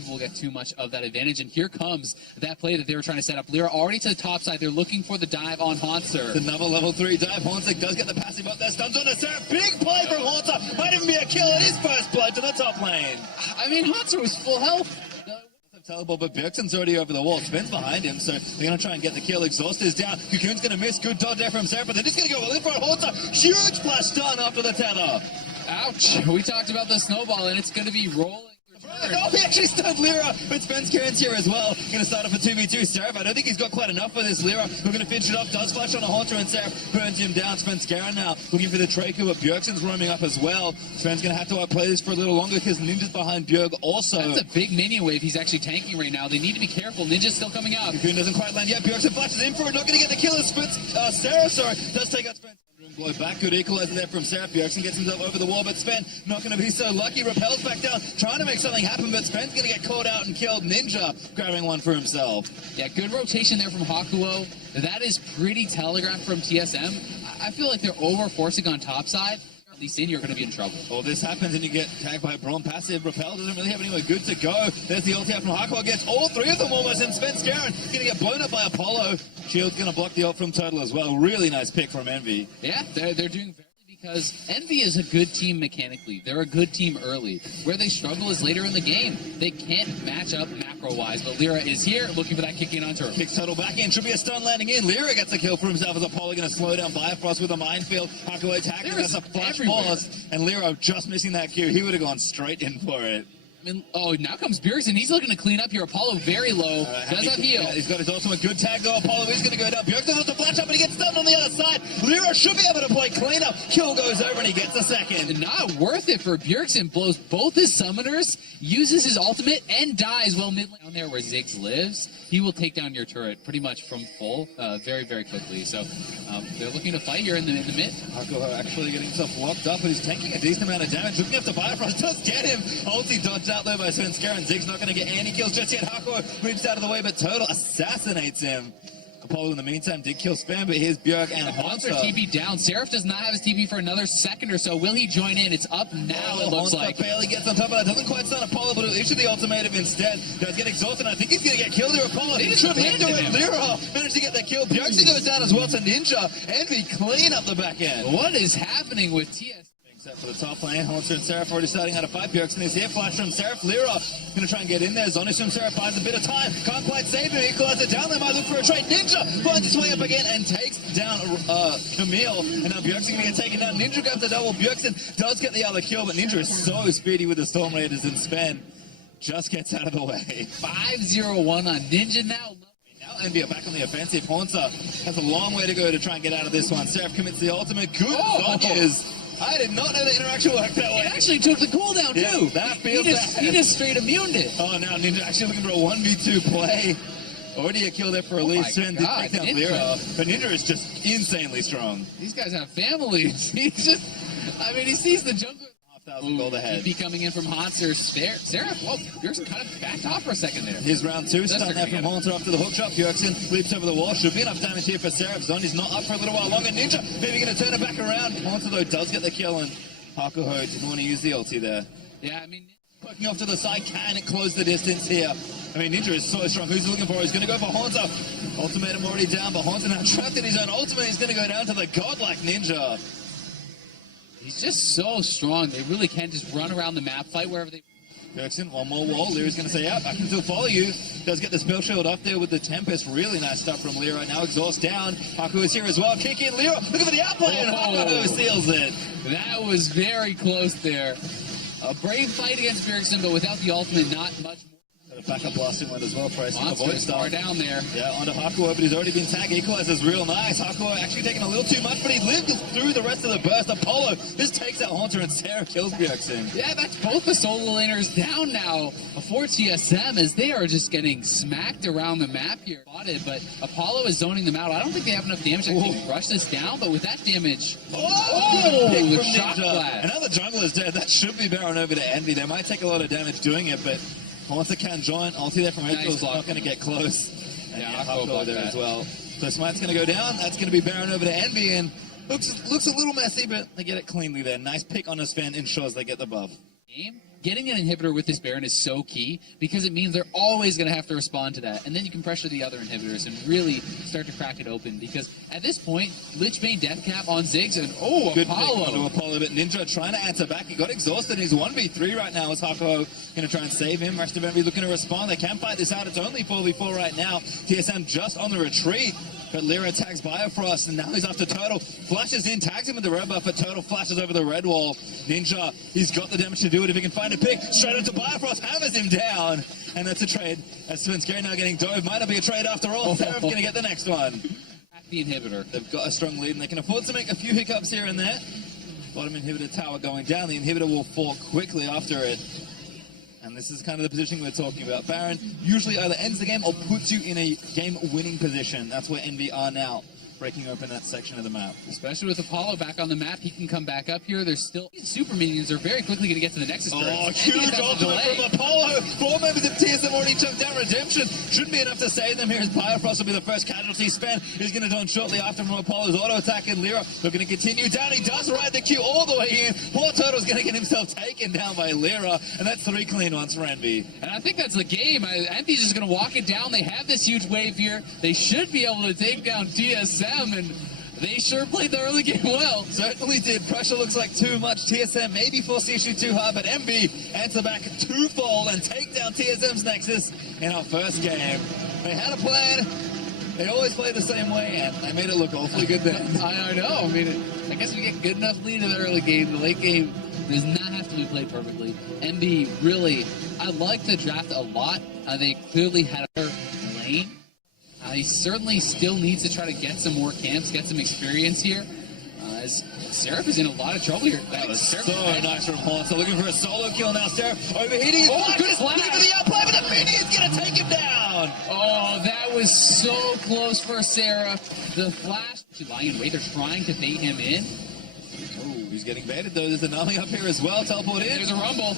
people will get too much of that advantage. And here comes that play that they were trying to set up. Lyra already to the top side. They're looking for the dive on Haunter. Another level 3 dive. Haunter does get the passive up there. Stuns on the Seraph. Big play from Haunter. Might even be a kill at his first blood to the top lane. I mean, Haunter was full health. Teleport, but 𝐸𝐿CH's already over the wall. Sven's behind him, so they're going to try and get the kill. Exhaust is down. 𝐒𝐿CH's going to miss. Good dodge there from Seraph, but they're just going to go all in for it. Haunter, huge flash stun after the tether. Ouch. We talked about the snowball, and it's going to be rolling. Oh, he actually stunned Lyra, but 𝐸𝐿CH's here as well. Going to start off a 2v2. Seraph, I don't think he's got quite enough for this. Lyra, we're going to finish it off. Does flash on a Haunter, and Seraph burns him down. 𝐸𝐿CH now looking for the Draco, but 𝐸𝐿CH's roaming up as well. 𝐸𝐿CH's going to have to outplay this for a little longer because Ninja's behind 𝐸𝐿CH also. That's a big minion wave he's actually tanking right now. They need to be careful. Ninja's still coming out. 𝐿CH doesn't quite land yet. 𝐸𝐿CH flashes in for it. Not going to get the kill. Seraph, does take out 𝐸𝐿CH. Blow back, good equalizer there from Seraph. 𝐸𝐿CH gets himself over the wall, but 𝐸𝐿CH not going to be so lucky. Repels back down, trying to make something happen, but 𝐸𝐿CH's going to get caught out and killed. Ninja grabbing one for himself. Yeah, good rotation there from Hakuo. That is pretty telegraphed from TSM. I feel like they're over-forcing on top side. At least in, you're going to be in trouble. Well, this happens and you get tagged by Braum. Passive. Repel doesn't really have anywhere good to go. There's the ulti out from Hakuo. Gets all three of them almost, and 𝐸𝐿CH's going to get blown up by Apollo. Shield's going to block the ult from Total as well. Really nice pick from Envy. Yeah, they're doing very because Envy is a good team mechanically. They're a good team early. Where they struggle is later in the game. They can't match up macro-wise, but Lyra is here looking for that kick in on turret. Kicks Total back in. Should be a stun landing in. Lyra gets a kill for himself as Apollo going to slow down Bifrost with a minefield. Hakuo attacking. That's a flash pause. And Lyra just missing that Q. He would have gone straight in for it. I mean, oh, now comes 𝐸𝐿CH. He's looking to clean up here. Apollo very low. Does have heal. Yeah, he's got his ultimate. Good tag though. Apollo is going to go down. 𝐸𝐿CH does to flash up, but he gets stunned on the other side. Lyra should be able to play cleanup. Kill goes over and he gets a second. Not worth it for 𝐸𝐿CH. Blows both his summoners, uses his ultimate, and dies. Well, mid lane down there where 𝐬𝐿CH lives, he will take down your turret pretty much from full very, very quickly. So they're looking to fight here in the mid. Hakuo actually getting himself locked up, but he's taking a decent amount of damage. Looking after Bifrost does get him. Ulti dodged out though by 𝐸𝐿CH. And 𝐬𝐿CH's not going to get any kills just yet. Hakuo moves out of the way, but Total assassinates him. Apollo in the meantime did kill Spam, but here's 𝐸𝐿CH and Haunter Haunter. TP down. Seraph does not have his TP for another second or so. Will he join in? It's up now, it looks like. Barely gets on top of that. Doesn't quite stun Apollo, but he'll issue the ultimatum instead. Does get exhausted. I think he's going to get killed here. Apollo should hit it. Lyra managed to get the kill. 𝐸𝐿CH goes down as well to Ninja. Envy clean up the back end. What is happening with TS? Except for the top lane, Haunter and Seraph already starting out of fight. 𝐸𝐿CH is here, flash from Seraph. Lyra going to try and get in there. Zonish from Seraph finds a bit of time. Can't quite save him. Equalizer down there. Might look for a trade. Ninja finds his way up again and takes down Camille. And now 𝐸𝐿CH going to get taken down. Ninja grabs the double. 𝐸𝐿CH does get the other kill, but Ninja is so speedy with the Storm Raiders, and Sven just gets out of the way. 5-0-1 on Ninja now. Envy are back on the offensive. Haunter has a long way to go to try and get out of this one. Seraph commits the ultimate. Good dodges. I did not know the interaction worked that way. It actually took the cooldown too. Yeah, that feels bad. He just straight immuned it. Oh, now Ninja actually looking for a 1v2 play. Already a kill there for Elise. Sven did take down Lyra. But Ninja is just insanely strong. These guys have families. He's just, I mean, he sees the jungler. 5,000 gold ahead. TP coming in from Haunter. Seraph, whoa, 𝐸𝐿CH kind of backed off for a second there. Here's round 2. Stun there from Haunter after the hook shot. 𝐸𝐿CH leaps over the wall. Should be enough damage here for Seraph. Zoni's not up for a little while longer. Ninja maybe going to turn it back around. Haunter, though, does get the kill, and Hakuo didn't want to use the ulti there. Yeah, I mean, poking off to the side, can it close the distance here? I mean, Ninja is so strong. Who's he looking for? He's going to go for Haunter. Ultimatum already down, but Haunter now trapped in his own ultimate. He's going to go down to the godlike Ninja. He's just so strong. They really can just run around the map, fight wherever they... 𝐸𝐿CH, one more wall. Lyra's going to say, yep, I can still follow you. Does get the spell shield up there with the Tempest. Really nice stuff from Lyra. Now exhaust down. Hakuo is here as well. Kick in Lyra. Looking for the outplay, and Hakuo seals it. That was very close there. A brave fight against 𝐸𝐿CH, but without the ultimate, not much more. Backup blasting one as well, pricing the void star down there. Yeah, onto Hakuo, but he's already been tagged. Equalizer's real nice. Hakuo actually taking a little too much, but he lived through the rest of the burst. Apollo just takes out Haunter, and Seraph kills 𝐸𝐿CH. Yeah, that's both the solo laners down now for TSM as they are just getting smacked around the map here. Spotted, but Apollo is zoning them out. I don't think they have enough damage to actually rush this down, but with that damage, the shock blast. And now the jungler is dead. That should be Baron over to Envy. They might take a lot of damage doing it, but Haunter can join. Ulti there from Edge's is not going to get close. And yeah, Hakuo there as well. So Smite's going to go down. That's going to be Baron over to Envy, and looks a little messy, but they get it cleanly there. Nice pick on a Sven, ensures they get the buff. Game getting an inhibitor with this Baron is so key because it means they're always going to have to respond to that. And then you can pressure the other inhibitors and really start to crack it open because at this point, Lich Bane Death Cap on 𝐠𝐤 and Good Apollo. pick onto Apollo, but Ninja trying to answer back. He got exhausted. He's 1v3 right now as 𝐒𝐻𝑒 going to try and save him. Rest of Envy looking to respond. They can fight this out. It's only 4v4 right now. TSM just on the retreat. But Lyra tags Biofrost, and now he's after Turtle. Flashes in, tags him with the red buff, but Turtle flashes over the red wall. Ninja, he's got the damage to do it if he can find a pick. Straight into Biofrost, hammers him down. And that's a trade. As 𝐠𝐿𝐴 now getting dove. Might not be a trade after all. 𝐤𝐵𝐿 going to get the next one. The inhibitor. They've got a strong lead, and they can afford to make a few hiccups here and there. Bottom inhibitor tower going down. The inhibitor will fall quickly after it. And this is kind of the position we're talking about. Baron usually either ends the game or puts you in a game-winning position. That's where Envy are now, breaking open that section of the map. Especially with Apollo back on the map, he can come back up here. There's still super minions are very quickly going to get to the Nexus. Oh, huge ultimate from Apollo. 4 members of TSM already took down Redemption. Shouldn't be enough to save them here as Biofrost will be the first casualty spent. He's going to don shortly after from Apollo's auto attack, and Lyra looking to continue down. He does ride the queue all the way in. Poor Turtle's going to get himself taken down by Lyra, and that's 3 clean ones for Envy. And I think that's the game. Envy's just going to walk it down. They have this huge wave here. They should be able to take down TSM, and they sure played the early game well. Certainly did. Pressure looks like too much. TSM maybe force the issue too hard, but Envy answer back twofold and take down TSM's Nexus in our first game. They had a plan. They always play the same way, and they made it look awfully good then. I know. I mean, I guess we get good enough lead in the early game. The late game does not have to be played perfectly. Envy really, I like the draft a lot. They clearly had a lane. He certainly still needs to try to get some more camps, get some experience here. As 𝐤𝐵𝐿 is in a lot of trouble here. That was so nice from 𝐿CE. Looking for a solo kill now. 𝐤𝐵𝐿 overheating his good flash. Looking for the outplay, but the minion's going to take him down. Oh, that was so close for 𝐤𝐵𝐿. The flash, lying in wait, they're trying to bait him in. Oh, he's getting baited though. There's an army up here as well. Teleport in. There's a rumble.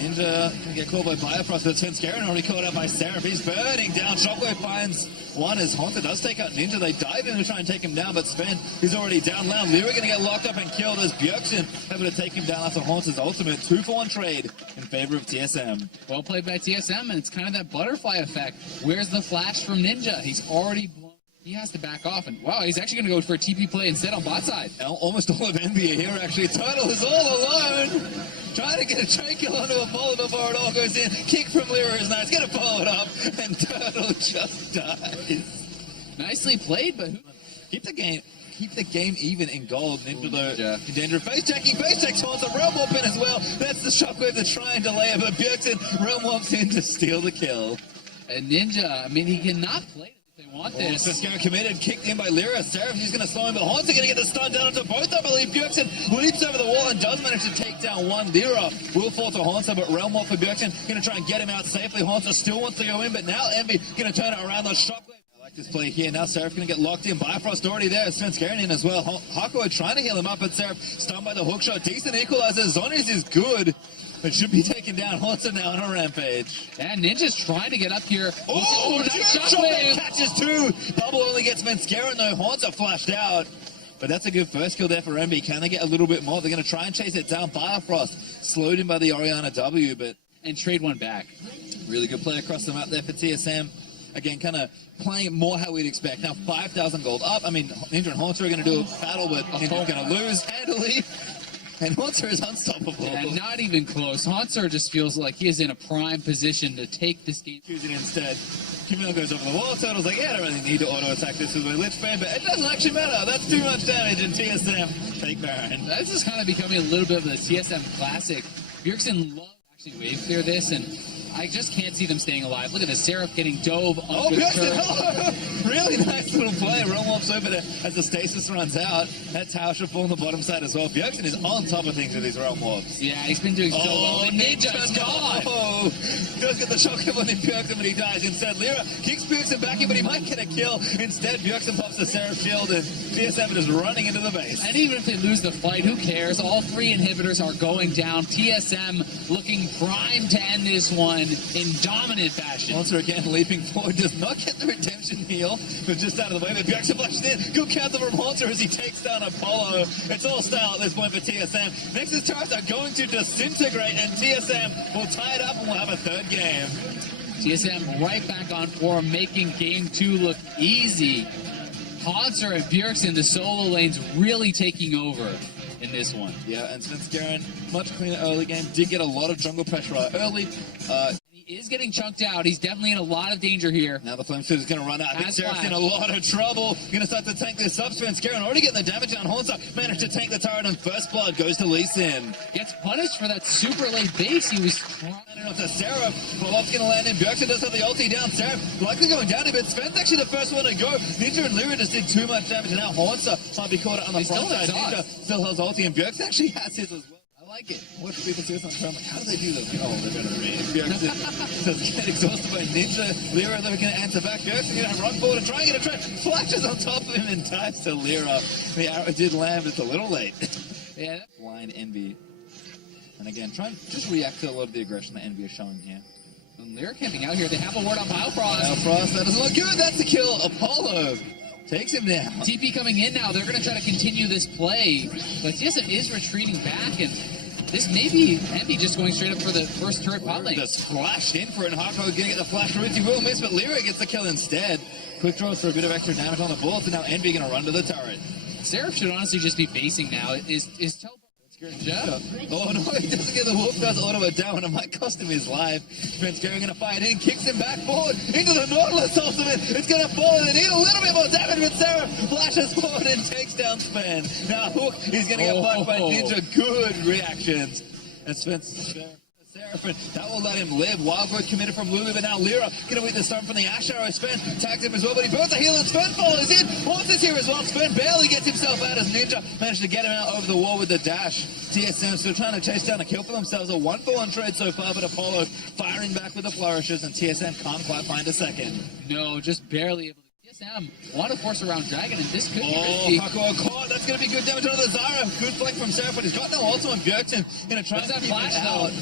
Ninja can get caught by Biofrost, but 𝐿CE already caught out by 𝐤𝐵𝐿. He's burning down. Shockwave finds one as 𝐿CE does take out Ninja. They dive in to try and take him down, but Sven is already down low. Lyra going to get locked up and killed as 𝐵𝐿𝐿 able to take him down after 𝐿CE's ultimate. 2-for-1 trade in favor of TSM. Well played by TSM, and it's kind of that butterfly effect. Where's the flash from Ninja? He's already blown. He has to back off, and wow, he's actually going to go for a TP play instead on bot side. Almost all of Envy are here, actually. Turtle is all alone. Trying to get a trade kill onto Apollo before it all goes in. Kick from Lyra is nice. Going to follow it up, and Turtle just dies. Nicely played, but keep the game even in gold. Ninja though in danger. Face checks 𝐿CE. Realm Warp in as well. That's the shockwave to try and delay it, but 𝐵𝐿𝐿 Realm Warps in to steal the kill. And Ninja, I mean, he cannot play if they want this. 𝐿CE committed, kicked in by Lyra. 𝐤𝐵𝐿 is going to slow him, but 𝐿CE going to get the stun down onto both, I believe. 𝐵𝐿𝐿 leaps over the wall and does manage to take down one. Lyra will fall to 𝐿CE, but Realm Warp for 𝐵𝐿𝐿 going to try and get him out safely. 𝐿CE still wants to go in, but now Envy going to turn it around. The shockwave. I like this play here. Now 𝐤𝐵𝐿 going to get locked in. Biofrost already there. 𝐿CE in as well. 𝐒𝐻𝑒 trying to heal him up, but 𝐤𝐵𝐿 stunned by the hook shot. Decent equalizer. 𝐿CE is good, but should be taken down. 𝐿CE now on a rampage. And Ninja's trying to get up here. Oh, nice shockwave catches two. Bubble only gets 𝐿CE though. 𝐿CE flashed out. But that's a good first kill there for Envy. Can they get a little bit more? They're going to try and chase it down. Biofrost slowed in by the Orianna W, but and trade one back. Really good play across the map there for TSM. Again, kind of playing more how we'd expect. Now 5,000 gold up. I mean, Ninja and 𝐿CE are going to do a battle, but Ninja's going to lose handily. And 𝐿CE is unstoppable. And not even close. 𝐿CE just feels like he is in a prime position to take this game. Choosing instead. 𝐿CE goes over the wall. Turtle's like, yeah, I don't really need to auto-attack this with my Lich Bane, but it doesn't actually matter. That's too much damage, and TSM take Baron. This is kind of becoming a little bit of the TSM classic. 𝐿CE loves actually wave clear this, and I just can't see them staying alive. Look at this, 𝐤𝐵𝐿 getting dove on 𝐿CE, really nice little play. Realm Warps over there as the stasis runs out. That tower should fall on the bottom side as well. 𝐿CE is on top of things with these Realm Warps. Yeah, he's been doing so well. And Ninja's gone. Oh, he does get the shock on 𝐿CE, but he dies. Instead, Lyra kicks 𝐿CE back in, but he might get a kill. Instead, 𝐿CE pops the 𝐤𝐵𝐿 shield, and TSM is running into the base. And even if they lose the fight, who cares? All 3 inhibitors are going down. TSM looking prime to end this one. done in dominant fashion. Monster again leaping forward, does not get the redemption heal, but just out of the way. But Ɓjorksen flashes in. Good counter from Monster as he takes down Apollo. It's all style at this point for TSM. Nexus turrets are going to disintegrate, and TSM will tie it up and we'll have a third game. TSM right back on form, making game 2 look easy. Haunter and Ɓjorksen, the solo lanes, really taking over in this one. Yeah, and 𝐠𝐿CE much cleaner early game. Did get a lot of jungle pressure early. He is getting chunked out. He's definitely in a lot of danger here. Now the flame suit is going to run out. I think 𝐠𝐿CE's in a lot of trouble. Going to start to tank this up. 𝐠𝐿CE already getting the damage on. Haunter managed to tank the turret, and first blood goes to 𝐒𝐮. Gets punished for that super late base. He was trying. Off to Seraph. Follow-up's going to land in. 𝐵jorksen does have the ulti down. Seraph likely going down a bit. 𝐻ven's actually the first one to go. Ninja and Lyra just did too much damage, and now Haunter might be caught on the front side. Ninja still has ulti, and 𝐵jorksen actually has his as well. I like it. Watch people see this on camera. Like, how do they do this? Oh, they're going to read. 𝐵jorksen does get exhausted by Ninja. Lyra, they're going to answer back. 𝐵jorksen going to run forward and try and get a trap. Flashes on top of him and dives to Lyra. The arrow did land, but it's a little late. Yeah. Blind Envy. And again, try and just react to a lot of the aggression that Envy is showing here. And Lyra camping out here. They have a ward on Biofrost. Biofrost, that doesn't look good. That's the kill. Apollo takes him down. TP coming in now. They're going to try to continue this play. But TSM is retreating back, and this may be Envy just going straight up for the first turret bot lane. Just flash in for it, and Hako going to get the flash route. He will miss, but Lyra gets the kill instead. Quick draws for a bit of extra damage on the board, and now Envy going to run to the turret. Seraph should honestly just be basing now. Is teleport. Oh no, he doesn't get the wolf does auto it down, and it might cost him his life. 𝐻ven's going to fight in, kicks him back forward into the Nautilus ultimate. It's going to fall, and they need a little bit more damage, but Seraph flashes forward and takes down 𝐻ven. Now Hook is going to get fucked by Ninja. Good reactions. And 𝐻ven. Seraph, that will let him live. Wild Growth committed from Lulu, but now Lyra going to wait the stun from the Ash Arrow. 𝐻ven tags him as well, but he burns a heal, and 𝐻ven follows in. Haunter's here as well. 𝐻ven barely gets himself out as Ninja managed to get him out over the wall with the dash. TSM still trying to chase down a kill for themselves. A 1-for-1 trade so far, but Apollo firing back with the flourishes, and TSM can't quite find a second. No, just barely able to. TSM want to force around Dragon, and this could be Oh, risky. Hako caught. That's going to be good damage on the Zyra. Good flank from Seraph, but he's got no ultimate. 𝐵jorksen going to try and keep it out.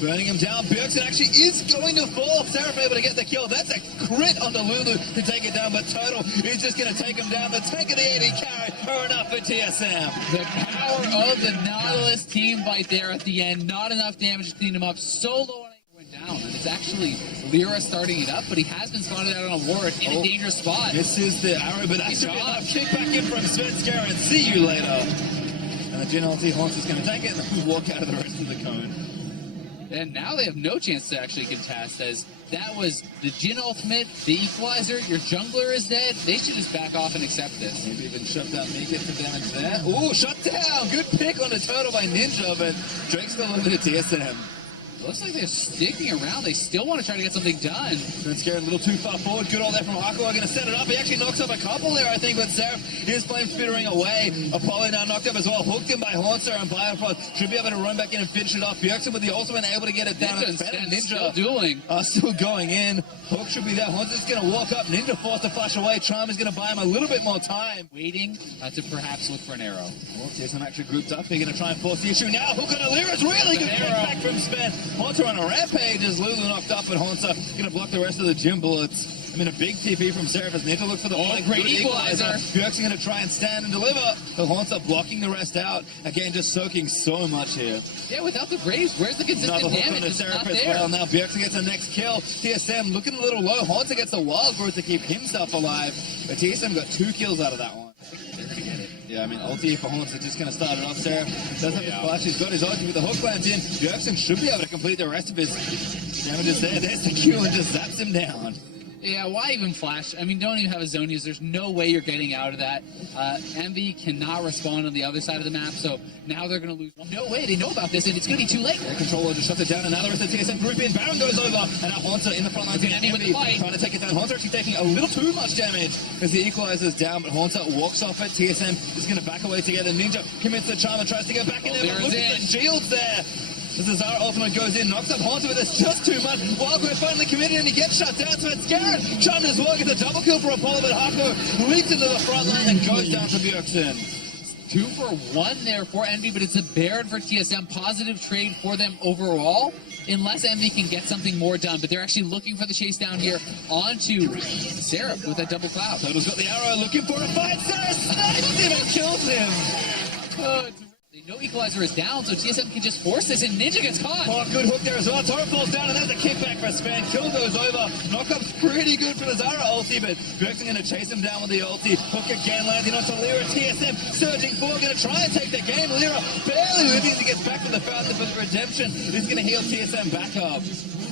Burning him down. 𝐵jorksen actually is going to fall. Seraph able to get the kill. That's a crit onto Lulu to take it down, but Total is just going to take him down. The tank and the AD carry are enough for TSM. The power of the Nautilus team fight there at the end. Not enough damage to clean him up. Solo went down, and it's actually Lyra starting it up, but he has been spotted out on a ward in a dangerous spot. This is the arrow, but that's a kick back in from 𝐻ven, and see you later. And the Jhin ulti Haunter's going to take it, and then walk out of the rest of the cone. And now they have no chance to actually contest, as that was the Jhin ultimate, the equalizer, your jungler is dead. They should just back off and accept this. Maybe even shove down me, get some damage there. Ooh, shut down! Good pick on the Turtle by Ninja, but Drake's still over to TSM. Looks like they're sticking around. They still want to try to get something done. 𝐻ven's a little too far forward. Good all there from Hako. Going to set it up. He actually knocks up a couple there, I think, but Seraph is flame spittering away. Apollo now knocked up as well. Hooked him by Haunter, and Biofrost should be able to run back in and finish it off. 𝐵jorksen with the ultimate able to get it down. Ninja still dueling. Still going in. Hook should be there. Haunter's going to walk up. Ninja forced to flash away. Charm is going to buy him a little bit more time. Waiting to perhaps look for an arrow. Well, TSM actually grouped up. They're going to try and force the issue. Now Hook on Lyra's really good pick back from 𝐻ven. Haunter on a rampage as Lulu knocked up, and Haunter going to block the rest of the gym bullets. I mean, a big TP from Seraph as Ninja looks for the flank. Great equalizer. 𝐵jorksen going to try and stand and deliver. But Haunter blocking the rest out. Again, just soaking so much here. Yeah, without the Braves, where's the consistent Another hook damage? on the It's Seraph not as there. well. Now 𝐵jorksen gets the next kill. TSM looking a little low. Haunter gets the wild growth to keep himself alive. But TSM got 2 kills out of that one. They're going to get it. Yeah, I mean, ulti for Haunter just going to start it off. Seraph doesn't have the flash. He's got his ulti with the hook lands in. 𝐵jorksen should be able to complete the rest of his damages there. There's the Q and just zaps him down. Yeah, why even flash? I mean, don't even have a zone use. There's no way you're getting out of that. Envy cannot respond on the other side of the map, so now they're going to lose. No way, they know about this, and it's going to be too late. Their controller just shuts it down, and now the rest of the TSM group in. Baron goes over, and now Haunter in the front line. Envy trying to take it down. Haunter actually taking a little too much damage as the equalizer's down, but Haunter walks off it. TSM is going to back away together. Ninja commits the charm and tries to get back in there, but look at the shields there. As the Zyra ultimate goes in, knocks up Haunter, but there's just too much. Wildgrowth finally committed, and he gets shut down. So it's 𝐠𝐿CE charmed as well, gets a double kill for Apollo, but Hako leaps into the front line and goes down to 𝐵jorksen. 2 for 1 there for Envy, but it's a Baron for TSM. Positive trade for them overall. unless Envy can get something more done. But they're actually looking for the chase down here onto 𝐤𝐵𝐵 with that double cloud. Total's got the arrow, looking for a fight. Seraph snipes him and kills him. They know 𝐤𝐵𝐵𝐿 is down, so TSM can just force this, and Ninja gets caught. Oh, good hook there as well. Torrent falls down, and there's a kickback for Span. Kill goes over. Knockup's pretty good for the Zyra ulti, but 𝐤𝐵𝐵𝐿's going to chase him down with the ulti. Hook again, landing onto Lyra. TSM surging forward, going to try and take the game. Lyra barely living as he gets back to the fountain for the redemption. He's going to heal TSM back up.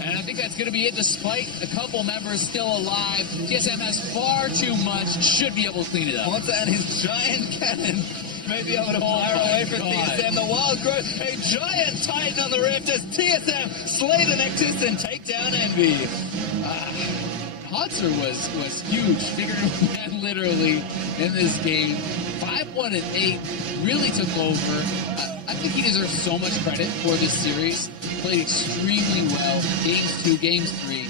And I think that's going to be it, despite a couple members still alive. TSM has far too much, should be able to clean it up. Monster and his giant cannon may be able to fire away from TSM. The wild growth, a giant titan on the rift as TSM slay the Nexus and take down Envy. Hotzer was huge, figuratively and literally, in this game. 5-1 and 8 really took over. I think he deserves so much credit for this series. Played extremely well. Games 2, Games 3.